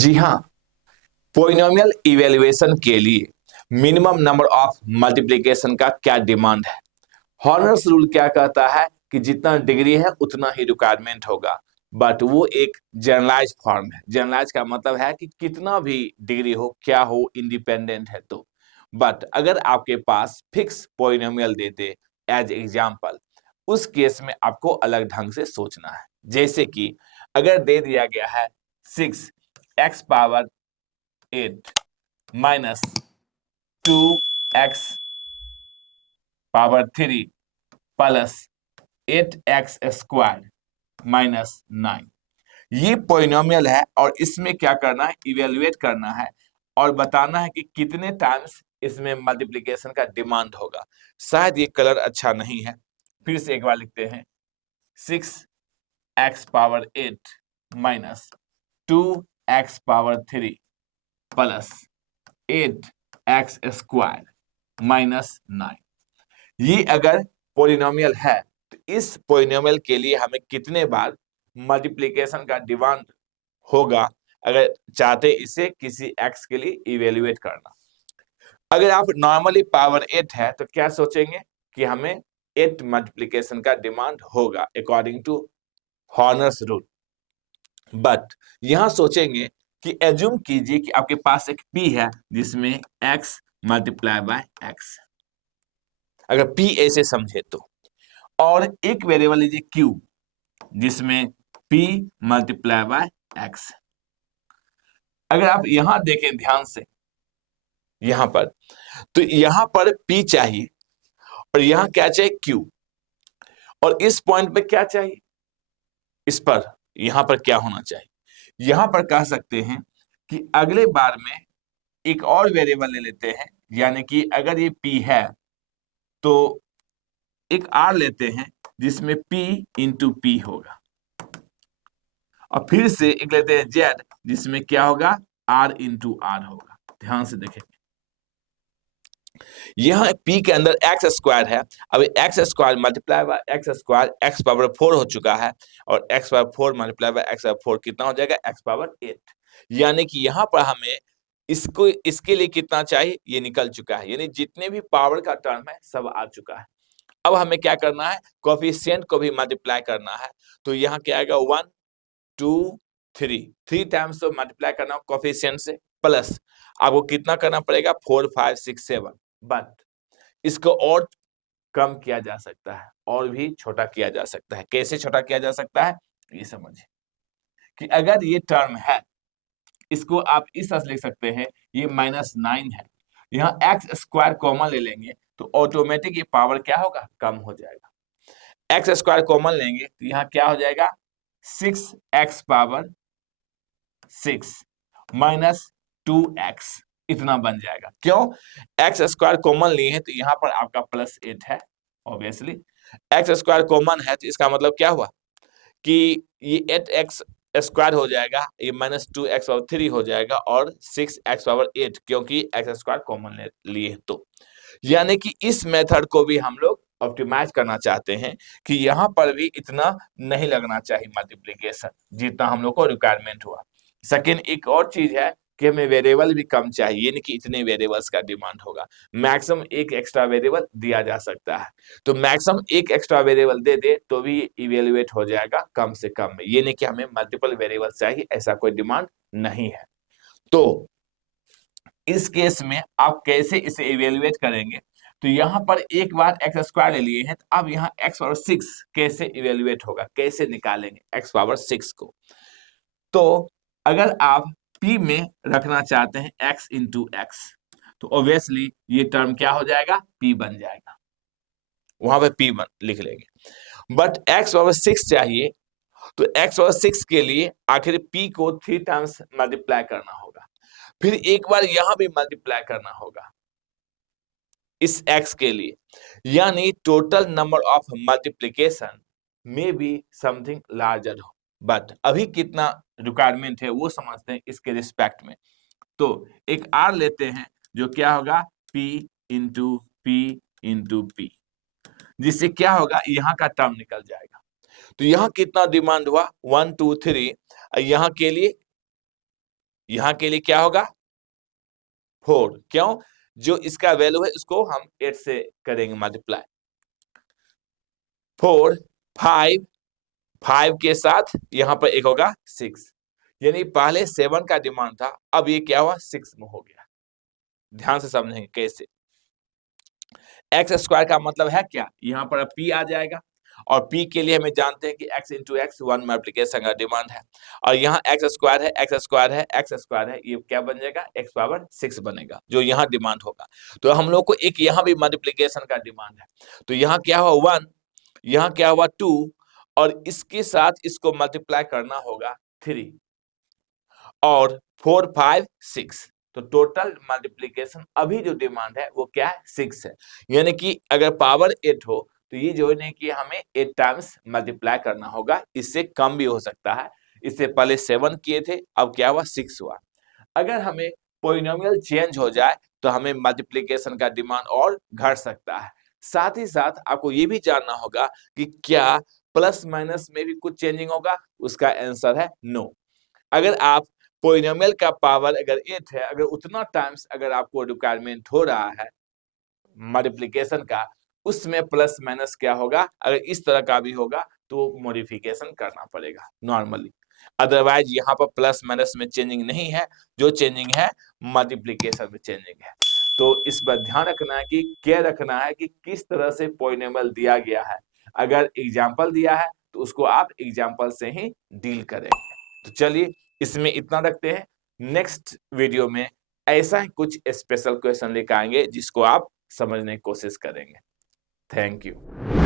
जी हाँ, polynomial evaluation के लिए मिनिमम नंबर ऑफ मल्टीप्लिकेशन का क्या डिमांड है। हॉनर्स रूल क्या कहता है कि जितना डिग्री है उतना ही रिक्वायरमेंट होगा, बट वो एक जनरलाइज फॉर्म है। जनरलाइज का मतलब है कि कितना भी डिग्री हो, क्या हो, इंडिपेंडेंट है तो। बट अगर आपके पास फिक्स पोलिनोमियल देते एज एग्जाम्पल, उस केस में आपको अलग ढंग से सोचना है। जैसे कि अगर दे दिया गया है 6x⁻8 minus 2x⁻3 plus 8x² minus 9। ये पोलिनोमियल है और इसमें क्या करना है, इवेल्युएट करना है और बताना है कि कितने टाइम्स इसमें मल्टीप्लिकेशन का डिमांड होगा। शायद ये कलर अच्छा नहीं है, फिर से एक बार लिखते हैं। 6x⁻8 minus 2x⁻3 plus 8x² minus 9। ये अगर पोलिनोमियल है तो इस पोलिनोमियल के लिए हमें कितने बार मल्टीप्लिकेशन का डिमांड होगा, अगर चाहते इसे किसी x के लिए इवेल्युएट करना। अगर आप नॉर्मली पावर 8 है तो क्या सोचेंगे कि हमें 8 मल्टीप्लिकेशन का डिमांड होगा according to Horner's rule. But यहां सोचेंगे कि एज्यूम कीजिए कि आपके पास एक p है जिसमें x मल्टीप्लाई बाय x, अगर p ऐसे समझे तो, और एक वेरिएबल लीजिए q जिसमें p मल्टीप्लाई बाय x। अगर आप यहां देखें ध्यान से, यहां पर तो यहां पर p चाहिए और यहां क्या चाहिए, q, और इस पॉइंट पे क्या चाहिए, इस पर यहां पर क्या होना चाहिए। यहां पर कह सकते हैं कि अगले बार में एक और वेरिएबल ले लेते हैं, यानी कि अगर ये p है तो एक r लेते हैं जिसमें p इंटू p होगा, और फिर से एक लेते हैं z जिसमें क्या होगा, r इंटू r होगा। ध्यान से देखें, यहाँ p के अंदर x² है। अब x² multiply by x² x⁻4 हो चुका है, और x⁻4 मल्टीप्लाई बाय x⁻4 कितना हो जाएगा, x⁻8। यानी कि यहाँ पर हमें इसको इसके लिए कितना चाहिए, ये निकल चुका है, यानी जितने भी पावर का टर्म है सब आ चुका है। अब हमें क्या करना है, कोफिशिएंट को भी मल्टीप्लाई करना है। तो यहाँ क्या आएगा, 1 2 3 टाइम्स तो मल्टीप्लाई करना कोफिशिएंट से, प्लस आपको कितना करना पड़ेगा, 4 5 6 7। बट इसको और कम किया जा सकता है, और भी छोटा किया जा सकता है। कैसे छोटा किया जा सकता है, ये समझिए कि अगर ये टर्म है, इसको आप इस तरह से लिख सकते हैं, ये -9 है, यहाँ x² कॉमन ले लेंगे तो ऑटोमेटिक ये पावर क्या होगा, कम हो जाएगा। x² कॉमन लेंगे तो यहाँ क्या हो जाएगा, 6x⁻6 माइनस 2x, इतना बन जाएगा। क्यों, x² कॉमन लिए हैं तो यहाँ पर आपका +8 है, ऑब्वियसली x² कॉमन है तो इसका मतलब क्या हुआ कि ये 8x² हो जाएगा, ये -2x⁻3 हो जाएगा, और 6x⁻8 क्योंकि x² कॉमन लिए तो। यानी कि इस मेथड को भी हम लोग ऑप्टिमाइज करना चाहते हैं कि यहाँ पर भी इतना नहीं लगना चाहिए मल्टीप्लिकेशन, जितना हम लोग को रिक्वायरमेंट हुआ। सेकेंड, एक और चीज है कि हमें वेरिएबल भी कम चाहिए, यानी कि इतने वेरिएबल्स का डिमांड होगा। मैक्सिमम एक एक्स्ट्रा वेरिएबल दिया जा सकता है, तो मैक्सिमम एक एक्स्ट्रा वेरिएबल दे दे तो भी इवेल्युएट हो जाएगा कम से कम में। ये नहीं कि हमें मल्टीपल वेरिएबल चाहिए, ऐसा कोई डिमांड नहीं है। तो इस केस में आप कैसे इसे इवेल्युएट करेंगे, तो यहाँ पर एक बार x² ले लिए हैं, तो अब यहाँ x⁻6 कैसे इवेल्युएट होगा, कैसे निकालेंगे x⁻6 को। तो अगर आप p में रखना चाहते हैं x इंटू x, तो ऑब्वियसली ये टर्म क्या हो जाएगा, p बन जाएगा, वहां पे p लिख लेंगे। बट x⁻6 चाहिए, तो x⁻6 के लिए आखिर p को 3 टाइम्स मल्टीप्लाई करना होगा, फिर एक बार यहां भी मल्टीप्लाई करना होगा इस x के लिए, यानी टोटल नंबर ऑफ मल्टीप्लिकेशन में बी समथिंग लार्जर हो। बट अभी कितना रिक्वायरमेंट है वो समझते हैं इसके रिस्पेक्ट में। तो एक r लेते हैं जो क्या होगा, p इंटू p, जिससे क्या होगा, यहाँ का टर्म निकल जाएगा। तो यहाँ कितना डिमांड हुआ, 1 2 3, यहाँ के लिए यहां के लिए क्या होगा 4। क्यों? जो इसका वैल्यू है उसको हम 8 से करेंगे मल्टीप्लाई। 4 5 5 के साथ यहां पर एक होगा 6, यानी पहले 7 का डिमांड था, अब ये क्या हुआ 6 में हो गया। ध्यान से समझेंगे कैसे। एक्स स्क्वायर का मतलब है क्या, यहाँ पर p आ जाएगा और p के लिए हमें जानते हैं कि x इंटू एक्स 1 मल्टीप्लिकेशन का डिमांड है, और यहाँ एक्स स्क्वायर है एक्स स्क्वायर है एक्स स्क्वायर है, ये क्या बन जाएगा x पावर 6 बनेगा, जो यहाँ डिमांड होगा। तो हम लोग को एक यहाँ भी मल्टीप्लिकेशन का डिमांड है, तो यहाँ क्या हुआ 1, यहाँ क्या हुआ 2, और इसके साथ इसको मल्टीप्लाई करना होगा 3, और 4 5 6, तो टोटल मल्टीप्लिकेशन अभी जो डिमांड है वो क्या है 6 है। यानी कि अगर पावर 8 हो तो ये जो है कि हमें 8 टाइम्स मल्टीप्लाई करना होगा, इससे कम भी हो सकता है। इससे पहले 7 किए थे, अब क्या हुआ 6 हुआ। अगर हमें पॉलिनोमियल चेंज हो जाए तो हमें मल्टीप्लिकेशन का डिमांड और घट सकता है। साथ ही साथ आपको ये भी जानना होगा कि क्या प्लस माइनस में भी कुछ चेंजिंग होगा, उसका आंसर है नो। अगर आप पॉलिनोमियल का पावर अगर 8 है, अगर उतना टाइम्स अगर आपको रिक्वायरमेंट हो रहा है मल्टीप्लिकेशन का, उसमें प्लस माइनस क्या होगा, अगर इस तरह का भी होगा तो मॉडिफिकेशन करना पड़ेगा नॉर्मली। अदरवाइज यहाँ पर प्लस माइनस में चेंजिंग नहीं है, जो चेंजिंग है मल्टीप्लिकेशन में चेंजिंग है। तो इस पर ध्यान रखना है कि क्या रखना है कि किस तरह से पॉलिनोमियल दिया गया है। अगर एग्जाम्पल दिया है तो उसको आप एग्जाम्पल से ही डील करें। तो चलिए इसमें इतना रखते हैं, नेक्स्ट वीडियो में ऐसा ही कुछ स्पेशल क्वेश्चन लेकर आएंगे जिसको आप समझने की कोशिश करेंगे। Thank you.